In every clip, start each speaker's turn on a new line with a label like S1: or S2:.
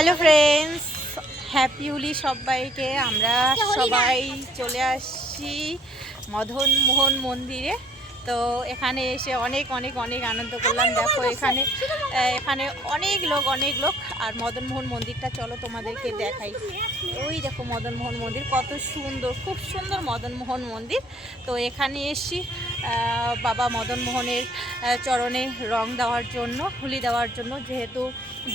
S1: Hello friends happy Holi সবাইকে। আমরা সবাই চলে আসছি মদন মোহন মন্দিরে। তো এখানে এসে অনেক অনেক অনেক আনন্দ করলাম। দেখো এখানে এখানে অনেক লোক অনেক লোক। আর মদন মোহন মন্দিরটা চলো তোমাদেরকে দেখাই। ওই দেখো মদন মোহন মন্দির কত সুন্দর খুব সুন্দর মদন মোহন মন্দির। তো এখানে এসছি বাবা মদন মোহনের চরণে রং দেওয়ার জন্য হুলি দেওয়ার জন্য। যেহেতু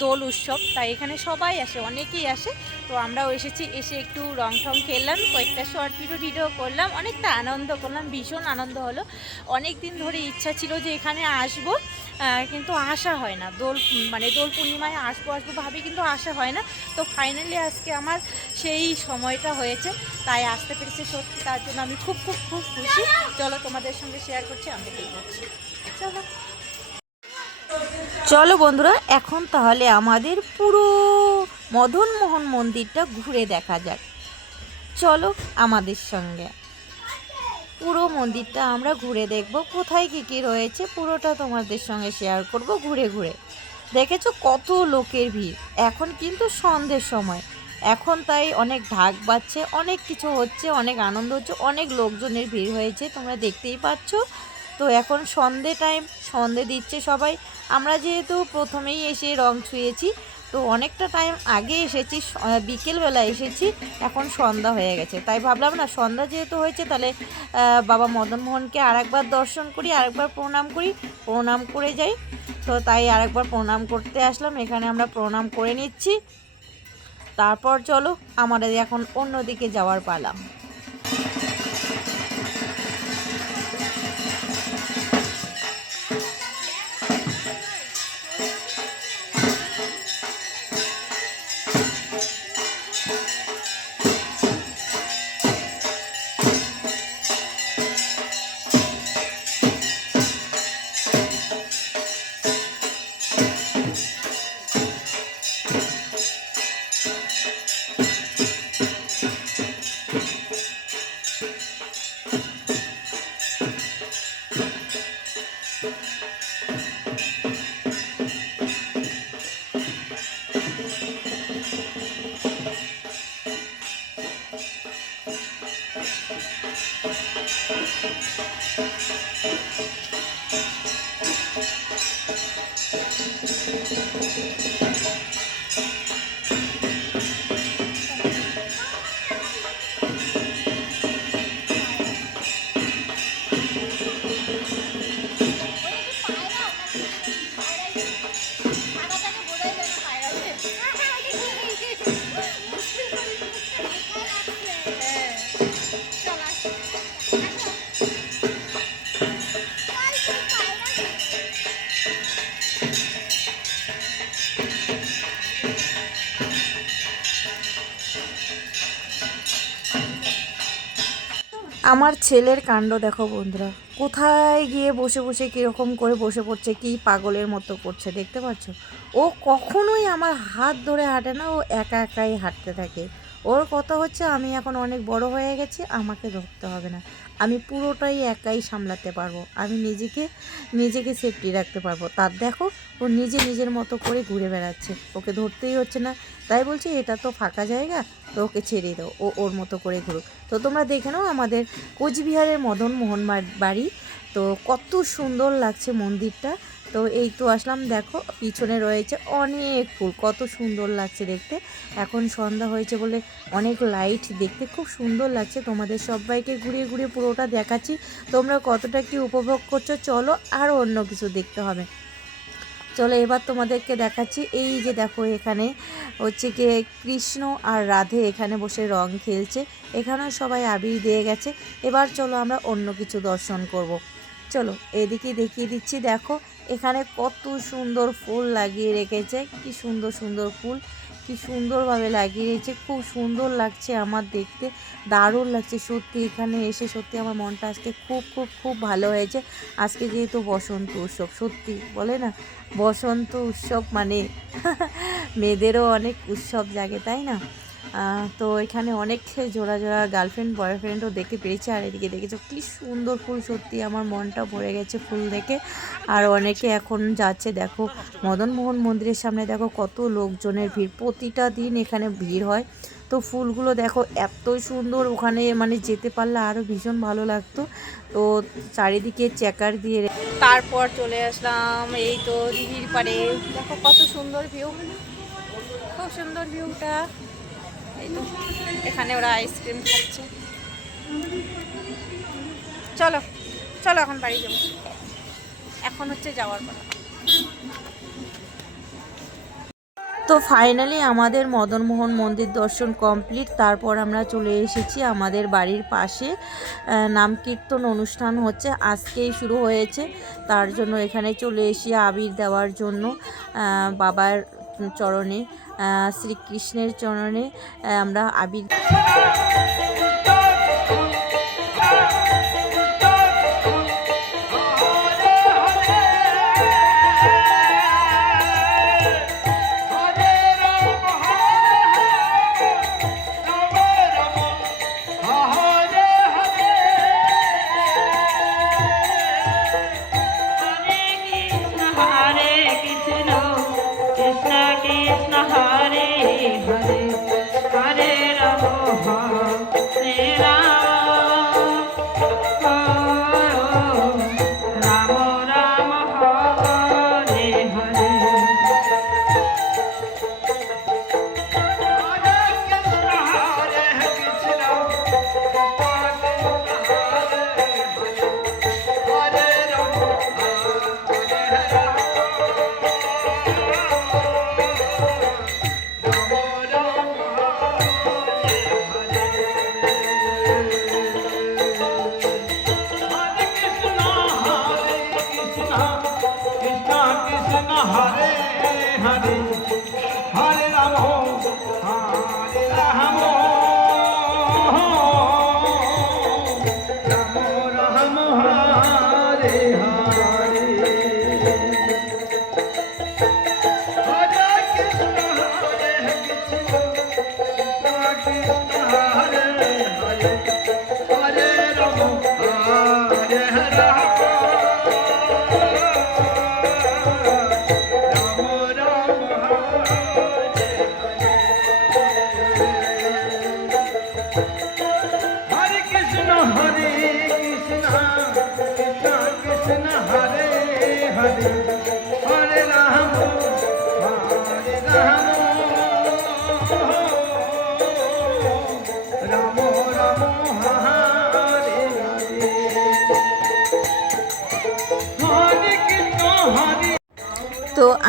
S1: দোল উৎসব, তাই এখানে সবাই আসে, অনেকেই আসে। তো আমরাও এসেছি, এসে একটু রং টং খেললাম কয়েকটা শর্ট ভিডিও ভিডিও করলাম, অনেকটা আনন্দ করলাম, ভীষণ আনন্দ হলো। অনেক দিন ধরে ইচ্ছা ছিল যে এখানে আসব কিন্তু আসা হয় না। দোল মানে দোল পূর্ণিমায় আসব আসব ভাবি কিন্তু আসা হয় না। তো ফাইনালি আজকে আমার সেই সময়টা হয়েছে, তাই আসতে পেরেছে সত্যি, তার জন্য আমি খুব খুব খুব খুশি। চলো তোমাদের সঙ্গে শেয়ার করছি, আমি চলো। চলো বন্ধুরা, এখন তাহলে আমাদের পুরো মদন মোহন মন্দিরটা ঘুরে দেখা যাক। চলো আমাদের সঙ্গে। পুরো মন্দিরটা আমরা ঘুরে দেখব। কোথায় কী কী রয়েছে পুরোটা তোমাদের সঙ্গে শেয়ার করব ঘুরে ঘুরে। দেখেছ কত লোকের ভিড়? এখন কিন্তু সন্ধ্যের সময়। এখন তাই অনেক ঢাক বাজছে, অনেক কিছু হচ্ছে, অনেক আনন্দ হচ্ছে, অনেক লোকজনের ভিড় হয়েছে, তোমরা দেখতেই পাচ্ছ। তো এখন সন্ধে টাইম সন্ধে দিচ্ছে সবাই। আমরা যেহেতু প্রথমেই এসে রং ছুঁয়েছি, তো অনেকটা টাইম আগে এসেছি বিকেলবেলা এসেছি, এখন সন্ধ্যা হয়ে গেছে। তাই ভাবলাম না, সন্ধ্যা যেহেতু হয়েছে, তাহলে বাবা মদন মোহনকে আরেকবার দর্শন করি, আরেকবার প্রণাম করি, প্রণাম করে যাই। তো তাই আরেকবার প্রণাম করতে আসলাম, এখানে আমরা প্রণাম করে নিচ্ছি। তারপর চলো, আমাদের এখন অন্যদিকে যাওয়ার পালা। Música আমার ছেলের কাণ্ড দেখো বন্ধুরা। কোথায় গিয়ে বসে বসে কীরকম করে বসে পড়ছে, কি পাগলের মতো করছে, দেখতে পাচ্ছ? ও কখনোই আমার হাত ধরে হাঁটে না, ও একা একাই হাঁটতে থাকে। ওর কথা হচ্ছে আমি এখন অনেক বড় হয়ে গেছি, আমাকে ধরতে হবে না। আমি পুরোটাই একাই সামলাতে পারব। আমি নিজেকে নিজেকে সেফটি রাখতে পারব। তার দেখো, ও নিজে নিজের মতো করে ঘুরে বেড়াচ্ছে। ওকে ধরতেই হচ্ছে না। তাই বলছি, এটা তো ফাঁকা জায়গা, তো ওকে ছেড়ে দাও। ও ওর মতো করে ঘুরুক। তো তোমরা দেখে নাও আমাদের কোচবিহারের মদন মোহন বাড়ি। তো কত সুন্দর লাগছে মন্দিরটা। তো এই তো আসলাম, দেখো পিছনে রয়েছে অনেক ফুল, কত সুন্দর লাগছে দেখতে। এখন সন্ধ্যা হয়েছে বলে অনেক লাইট দেখতে, খুব সুন্দর লাগছে। তোমাদের সবাইকে ঘুরিয়ে ঘুরিয়ে পুরোটা দেখাচ্ছি। তোমরা কতটা কি উপভোগ করছ? চলো আর অন্য কিছু দেখতে হবে। চলো এবার তোমাদেরকে দেখাচ্ছি, এই যে দেখো এখানে হচ্ছে কি কৃষ্ণ আর রাধে এখানে বসে রং খেলছে। এখানেও সবাই আবির দিয়ে গেছে। এবার চলো আমরা অন্য কিছু দর্শন করব। চলো এদিকে দেখিয়ে দিচ্ছি, দেখো এখানে কত সুন্দর ফুল লাগিয়ে রেখেছে, কি সুন্দর সুন্দর ফুল, কি সুন্দরভাবে লাগিয়ে রেখেছে, খুব সুন্দর লাগছে আমার দেখতে, দারুণ লাগছে সত্যি এখানে এসে সত্যি আমার মনটা আজকে খুব খুব খুব ভালো হয়েছে। আজকে যেহেতু বসন্ত উৎসব, সত্যি বলে না, বসন্ত উৎসব মানে মেয়েদেরও অনেক উৎসব জাগে, তাই না? তো এখানে অনেক জোড়া জোড়া গার্লফ্রেন্ড বয়ফ্রেন্ডও দেখতে পেয়েছে। আর এদিকে দেখেছ কি সুন্দর ফুল, সত্যি আমার মনটা ভরে গেছে ফুল দেখে। আর অনেকে এখন যাচ্ছে, দেখো মদনমোহন মন্দিরের সামনে, দেখো কত লোকজনের ভিড়। প্রতিটা দিন এখানে ভিড় হয়। তো ফুলগুলো দেখো, এত সুন্দর ওখানে মানে যেতে পারলে আরও ভীষণ ভালো লাগতো। তো চারিদিকে চেকার দিয়ে তারপর চলে আসলাম, এই তো দিঘির পাড়ে। দেখো কত সুন্দর ভিউ খুব সুন্দর ভিউটা এখানে ওরা আইসক্রিম খাচ্ছে। চলো চলো এখন বাড়ি যাব। এখন হচ্ছে যাওয়ার কথা। তো ফাইনালি আমাদের মদনমোহন মন্দির দর্শন কমপ্লিট তারপর আমরা চলে এসেছি আমাদের বাড়ির পাশে। নাম কীর্তন অনুষ্ঠান হচ্ছে, আজকেই শুরু হয়েছে। তার জন্য এখানে চলে এসে আবির দেওয়ার জন্য বাবার চরণে। শ্রীকৃষ্ণের চরণে আমরা আবির
S2: Thank you. Hare Hare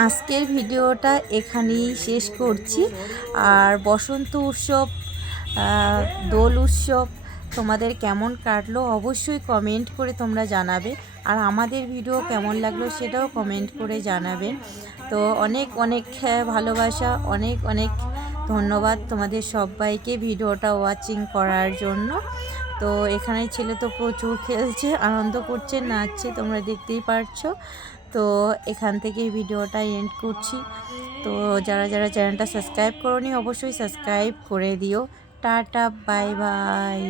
S1: আজকের ভিডিওটা এখানেই শেষ করছি। আর বসন্ত উৎসব দোল উৎসব, তোমাদের কেমন কাটলো অবশ্যই কমেন্ট করে তোমরা জানাবে। আর আমাদের ভিডিও কেমন লাগল সেটাও কমেন্ট করে জানাবেন তো অনেক অনেক ভালোবাসা, অনেক অনেক ধন্যবাদ তোমাদের সবাইকে ভিডিওটা ওয়াচিং করার জন্য। তো এখানে ছেলে তো প্রচুর খেলছে, আনন্দ করছে, নাচছে, তোমরা দেখতেই পারছ। তো এখান থেকে ভিডিওটা এন্ড করছি। তো যারা যারা চ্যানেলটা সাবস্ক্রাইব করনি, অবশ্যই সাবস্ক্রাইব করে দিও। Tata bye bye